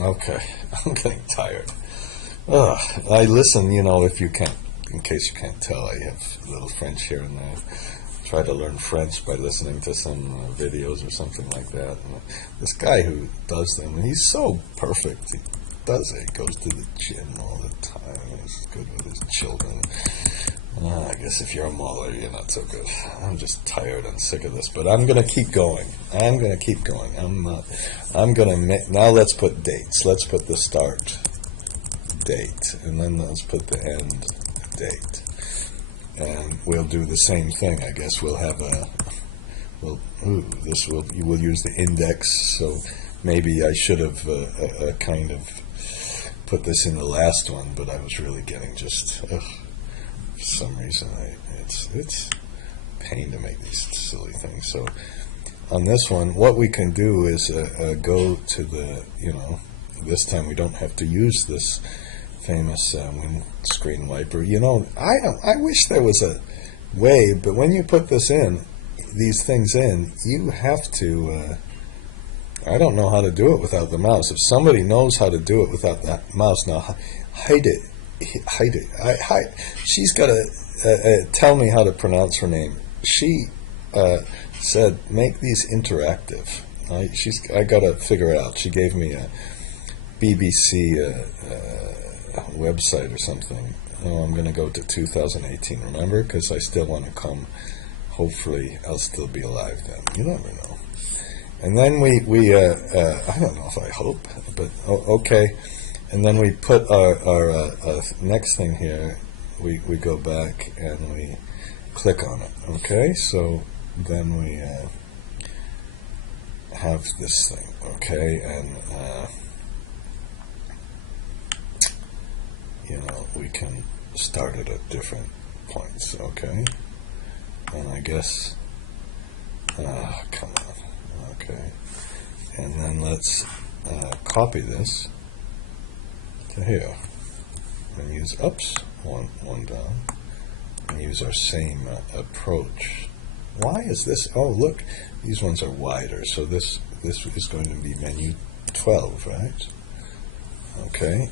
Okay, I'm getting tired. Ugh, I listen, if you can't, in case you can't tell, I have a little French here and there. Try to learn French by listening to some videos or something like that. And this guy who does them, and he's so perfect. He does it. He goes to the gym all the time. He's good with his children. I guess if you're a mauler, you're not so good. I'm just tired and sick of this, but I'm going to keep going. I'm going to keep going. I'm going to make, now let's put dates. Let's put the start date, and then let's put the end date. And we'll do the same thing. I guess we'll have we'll use the index, so maybe I should have kind of put this in the last one, but I was really getting just, for some reason, it's pain to make these silly things. So on this one, what we can do is go to the, this time we don't have to use this famous windscreen wiper. I wish there was a way, but when you put these things in, you have to, I don't know how to do it without the mouse. If somebody knows how to do it without that mouse, now hide it. She's got to tell me how to pronounce her name. She said, make these interactive. I got to figure it out. She gave me a BBC website or something. Oh, I'm going to go to 2018, remember? Because I still want to come. Hopefully, I'll still be alive then. You never know. And then we I don't know if I hope, but okay. And then we put our next thing here. We go back and we click on it. Okay, so then we have this thing. Okay, and we can start it at different points. Okay, and I guess come on. Okay, and then let's copy this to here and use one down and use our same approach. Why is this? Oh, look, these ones are wider, so this is going to be menu 12, right? Okay,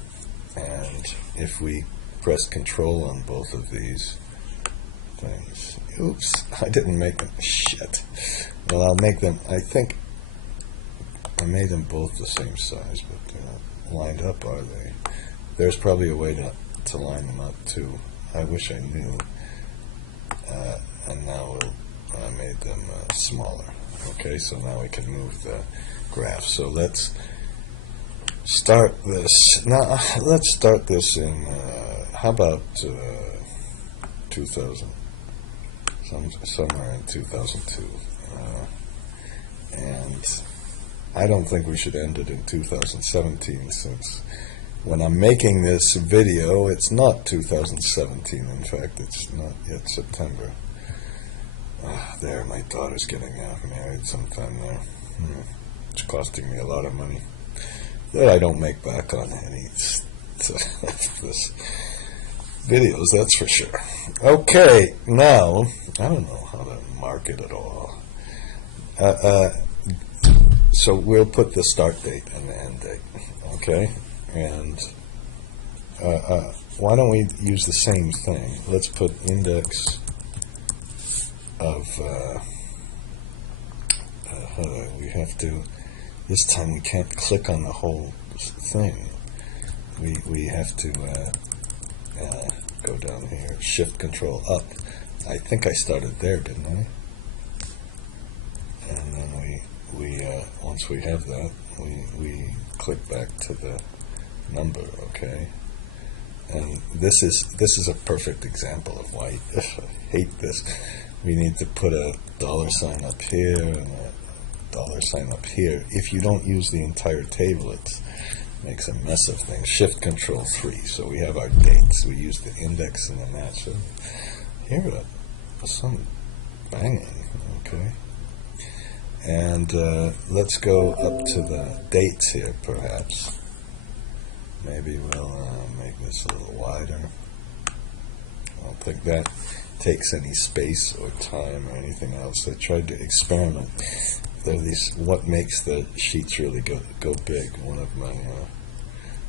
and if we press Control on both of these things, oops, I didn't make them. Shit. Well, I'll make them. I think I made them both the same size, but they're not lined up, are they? There's probably a way to line them up too. I wish I knew. And now I made them smaller. Okay, so now we can move the graph. So let's start this. Now let's start this in how about 2000? Somewhere in 2002. And I don't think we should end it in 2017, since when I'm making this video, it's not 2017. In fact, it's not yet September. There, my daughter's getting married sometime there. It's costing me a lot of money that I don't make back on any this videos, that's for sure. Okay, now I don't know how to mark it at all. So we'll put the start date and the end date. Okay, and why don't we use the same thing? Let's put index of we have to, this time we can't click on the whole thing. We have to go down here, Shift Control up. I think I started there, didn't I? And then we once we have that, we click back to the number. Okay, and this is a perfect example of why I hate this. We need to put a $sign up here and a $sign up here. If you don't use the entire table, it makes a mess of things. Shift Control 3. So we have our dates. We use the index and the match. So here, some banging. Okay. And let's go up to the dates here, perhaps. Maybe we'll make this a little wider. I don't think that takes any space or time or anything else. I tried to experiment. there are these, what makes the sheets really go big. One of my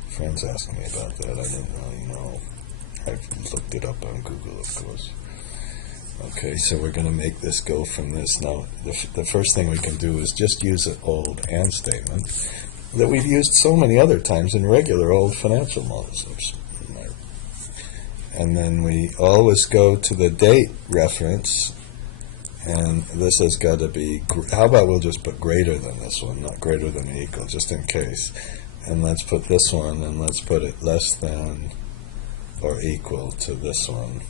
friends asked me about that. I didn't really know. I've looked it up on Google, of course. Okay, so we're going to make this go from this. Now, the first thing we can do is just use an old AND statement that we've used so many other times in regular old financial models. Oops. And then we always go to the date reference, and this has got to be, how about we'll just put greater than this one, not greater than or equal, just in case. And let's put this one, and let's put it less than or equal to this one,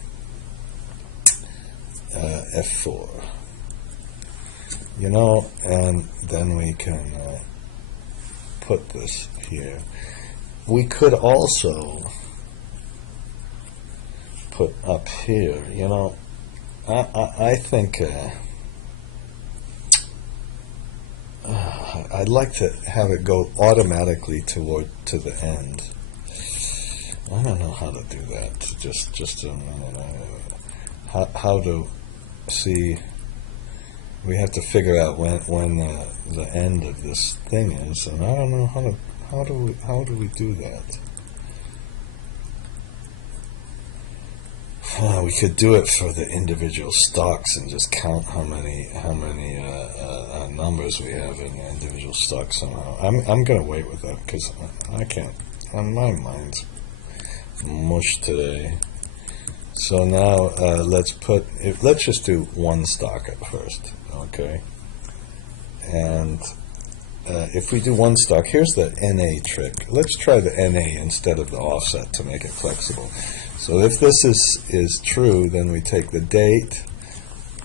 F4. You know, and then we can put this here. We could also put up here, you know, I think I'd like to have it go automatically to the end. I don't know how to do that. Just a minute. How to see? We have to figure out when the end of this thing is, and I don't know how do we do that? We could do it for the individual stocks and just count how many numbers we have in the individual stocks somehow. I'm going to wait with that because I can't. My mind's mush today. So now let's just do one stock at first, okay? And if we do one stock, here's the NA trick. Let's try the NA instead of the offset to make it flexible. So if this is true, then we take the date.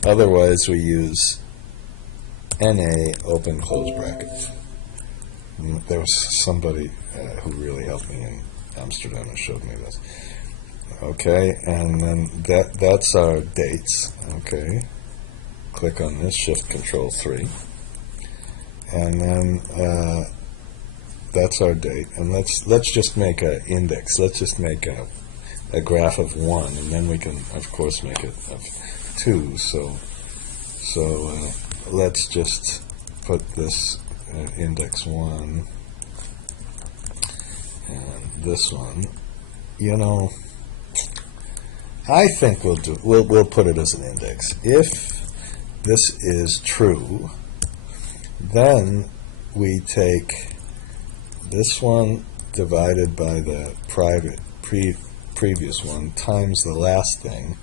Otherwise, we use NA open close brackets. There was somebody who really helped me in Amsterdam and showed me this. Okay, and then that's our dates. Okay, click on this, Shift Control 3, and then that's our date. And let's just make an index. Let's just make a graph of 1, and then we can, of course, make it of 2. So let's just put this index 1 and this one. You know, I think we'll put it as an index. If this is true, then we take this one divided by the previous one times the last thing.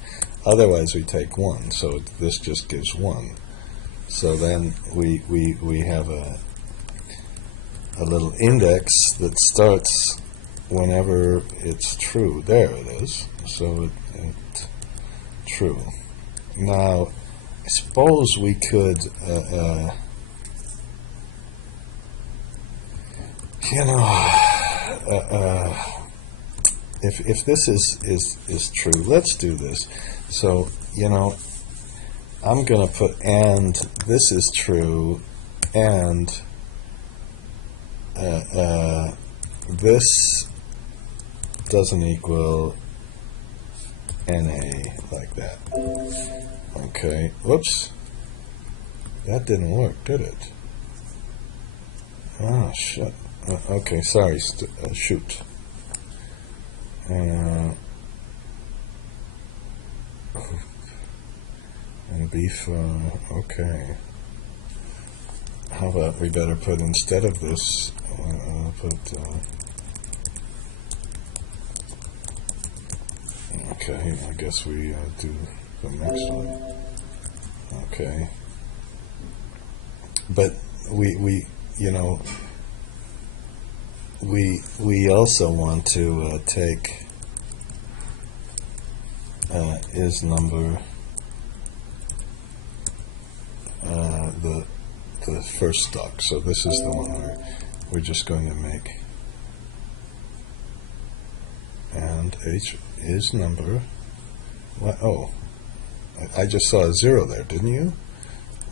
Otherwise we take 1, so this just gives 1. So then we have a little index that starts whenever it's true. There it is. So it's true. Now I suppose we could you know, if this is true, let's do this. So, you know, I'm going to put and this is true, and this doesn't equal NA, like that. Okay, whoops. That didn't work, did it? Oh, shit. Okay, sorry, shoot. And beef, okay. How about we better put, instead of this, put, okay, I guess we do the next one. Okay. But we you know, we also want to take is number the first stock. So this is the one we're just going to make, and H is number. What? Oh, I just saw a 0 there, didn't you?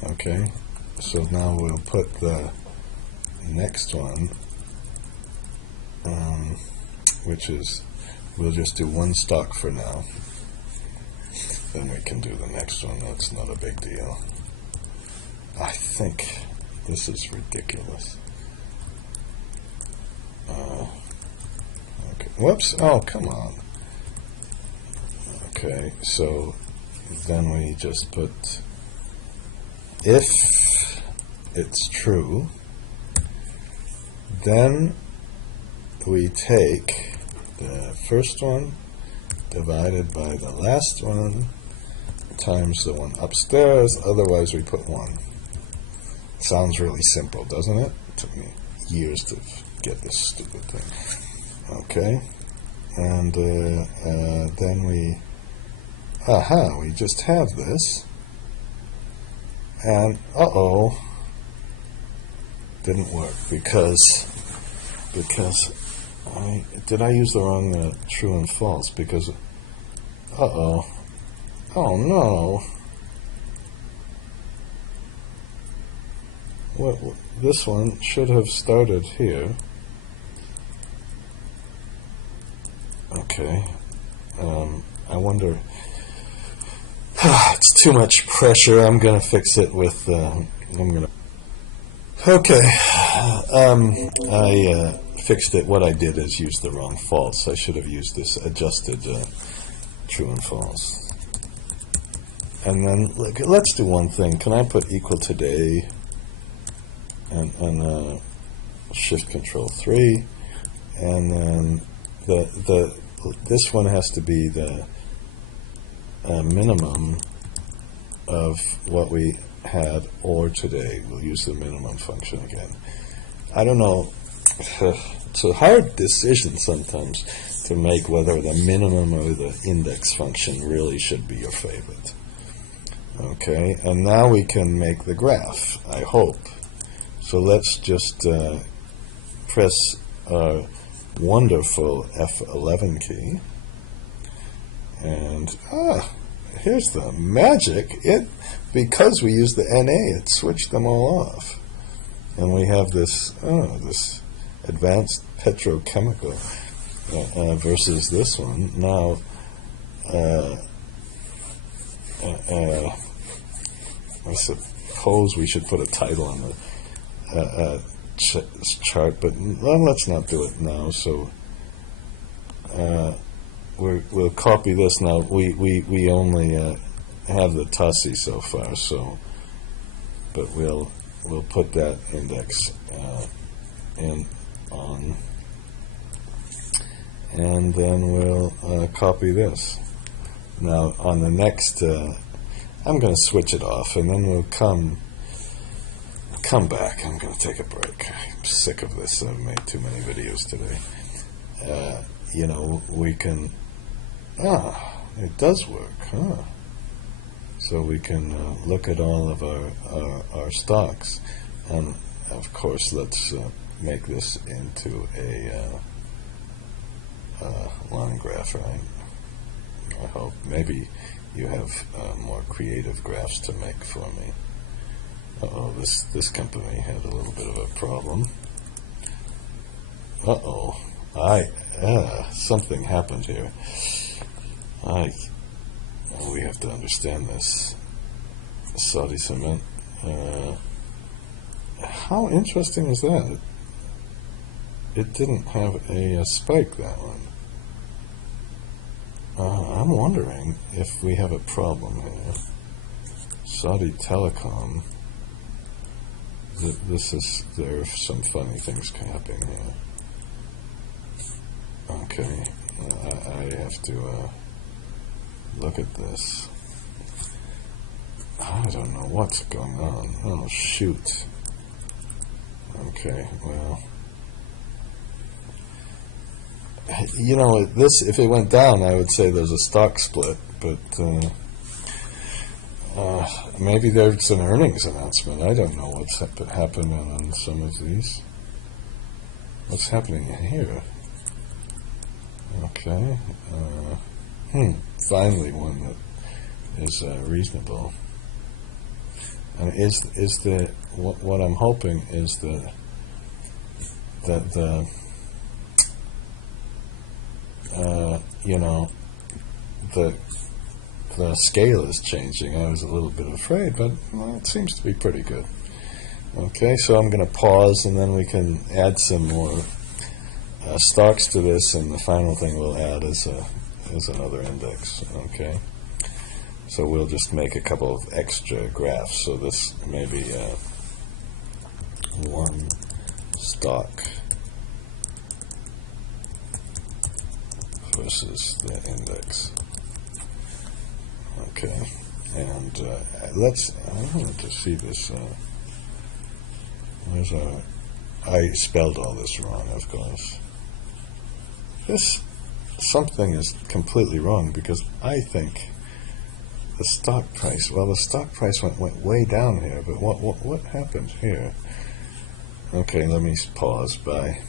Okay, so now we'll put the next one, which is, we'll just do one stock for now. Then we can do the next one. That's not a big deal. I think This is ridiculous. Okay. Whoops. Oh, come on. Okay, so then we just put if it's true, then we take the first one divided by the last one times the one upstairs, otherwise we put 1. Sounds really simple, doesn't it? It took me years to get this stupid thing. Okay, and then we just have this, and didn't work because I use the wrong true and false, because oh no, what this one should have started here. Okay, I wonder. It's too much pressure. I'm gonna fix it with. Okay, I fixed it. What I did is use the wrong false. I should have used this adjusted true and false. And then let's do one thing. Can I put equal today and shift control 3, and then this one has to be the minimum of what we had, or today. We'll use the minimum function again. I don't know. It's a hard decision sometimes to make whether the minimum or the index function really should be your favorite. Okay, and now we can make the graph, I hope. So let's just press our wonderful F11 key. And here's the magic. Because we used the NA, it switched them all off, and we have this this advanced petrochemical versus this one. Now, I suppose we should put a title on the chart, but let's not do it now. So. We'll copy this now. We only have the TOSI so far, so, but we'll put that index in on, and then we'll copy this. Now on the next, I'm going to switch it off, and then we'll come back. I'm going to take a break. I'm sick of this. I've made too many videos today. We can. It does work, huh? So we can look at all of our stocks, and of course let's make this into a line graph, right? I hope. Maybe you have more creative graphs to make for me. This company had a little bit of a problem. Something happened here. We have to understand this. Saudi Cement. How interesting is that? It didn't have a spike, that one. I'm wondering if we have a problem here. Saudi Telecom. There are some funny things happening here. Okay, I have to look at this. I don't know what's going on. Oh, shoot. Okay, well. If it went down, I would say there's a stock split, but maybe there's an earnings announcement. I don't know what's happening on some of these. What's happening here? Okay. Finally one that is reasonable. And what I'm hoping is that the scale is changing. I was a little bit afraid, but it seems to be pretty good. Okay, so I'm going to pause, and then we can add some more stocks to this, and the final thing we'll add is another index. Okay, so we'll just make a couple of extra graphs. So this may be one stock versus the index. Okay, and I wanted to see this. I spelled all this wrong, of course. Something is completely wrong, because I think the stock price, well, the stock price went way down here, but what happened here? Okay, let me pause. Bye.